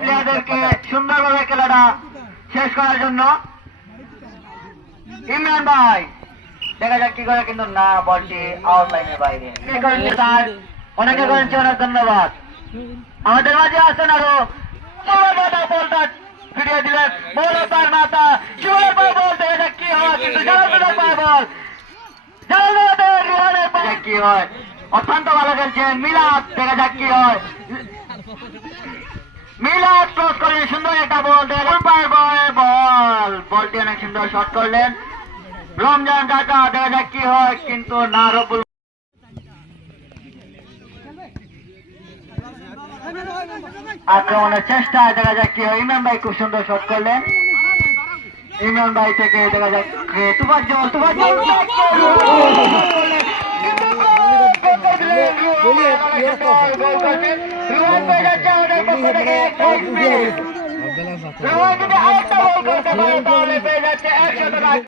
প্লেয়ারদেরকে সুন্দরভাবে খেলাটা শেষ করার জন্য। ইমরান ভাই দেখা যাক কি করে, কিন্তু না, বলটি আউট লাইনের বাইরে। অনেকে করেছে, অনেক ধন্যবাদ। আমাদের মাঝে আছেন আরো বলটা ফিরিয়ে দিলেন, বল তার মাথা শিবলের পর বল, দেখা যাক কি হয়, কিন্তু জালালুদ্দিনের পর বল, জালালুদ্দিনের পর কি হয়। অত্যন্ত ভালো খেলছেন মিলাদ, দেখা যাক কি হয়। মিলাদ ক্রস করে সুন্দর একটা বল, বল, বলটি অনেক সুন্দর শট করলেন রমজান কাকা, দেখা যাক কি হয়, কিন্তু না, রবুল আক্রমণের চেষ্টা, দেখা যাক কি হয়। ইমরান ভাই খুব সুন্দর শট করলেন, ইমরান ভাই থেকে দেখা যাক তুফাজ্জল পেয়ে যাচ্ছে 100